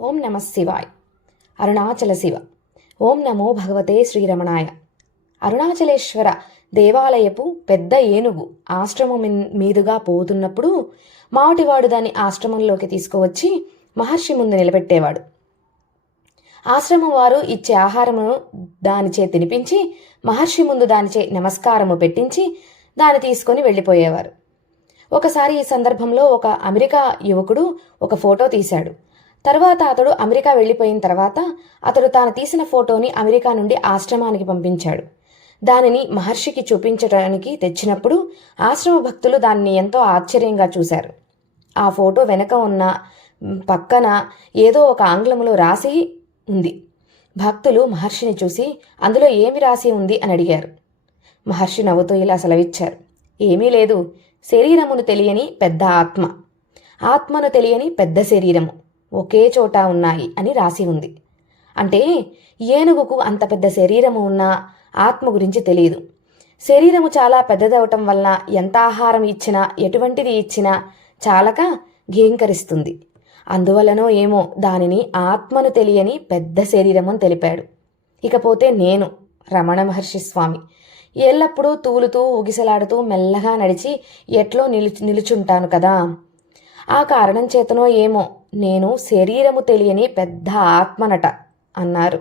ఓం నమ శివాయ్. అరుణాచల శివ. ఓం నమో భగవతే శ్రీరమణాయ. అరుణాచలేశ్వర దేవాలయపు పెద్ద ఏనుగు ఆశ్రమం మీదుగా పోతున్నప్పుడు మావటివాడు దాన్ని ఆశ్రమంలోకి తీసుకువచ్చి మహర్షి ముందు నిలబెట్టేవాడు. ఆశ్రమం వారు ఇచ్చే ఆహారమును దానిచే తినిపించి మహర్షి ముందు దానిచే నమస్కారము పెట్టించి దాన్ని తీసుకొని వెళ్ళిపోయేవారు. ఒకసారి ఈ సందర్భంలో ఒక అమెరికా యువకుడు ఒక ఫోటో తీశాడు. తర్వాత అతడు అమెరికా వెళ్ళిపోయిన తర్వాత అతడు తాను తీసిన ఫోటోని అమెరికా నుండి ఆశ్రమానికి పంపించాడు. దానిని మహర్షికి చూపించడానికి తెచ్చినప్పుడు ఆశ్రమ భక్తులు దాన్ని ఎంతో ఆశ్చర్యంగా చూశారు. ఆ ఫోటో వెనక ఉన్న పక్కన ఏదో ఒక ఆంగ్లములో రాసి ఉంది. భక్తులు మహర్షిని చూసి అందులో ఏమి రాసి ఉంది? అని అడిగారు. మహర్షి నవ్వుతూ ఇలా సెలవిచ్చారు. ఏమీ లేదు. శరీరమును తెలియని పెద్ద ఆత్మ. ఆత్మను తెలియని పెద్ద శరీరము. ఒకే చోట ఉన్నాయి అని రాసి ఉంది. అంటే ఏనుగుకు అంత పెద్ద శరీరము ఉన్నా ఆత్మ గురించి తెలియదు. శరీరము చాలా పెద్దదవటం వలన ఎంత ఆహారం ఇచ్చినా ఎటువంటిది ఇచ్చినా చాలక ఘీంకరిస్తుంది. అందువలనో ఏమో దానిని ఆత్మను తెలియని పెద్ద శరీరము తెలిపాడు. ఇకపోతే నేను రమణ మహర్షి స్వామి. ఎల్లప్పుడూ తూలుతూ ఊగిసలాడుతూ మెల్లగా నడిచి ఎట్లో నిలుచు నిలుచుంటాను కదా. ఆ కారణం చేతనో ఏమో నేను శరీరము తెలియని పెద్ద ఆత్మనట అన్నారు.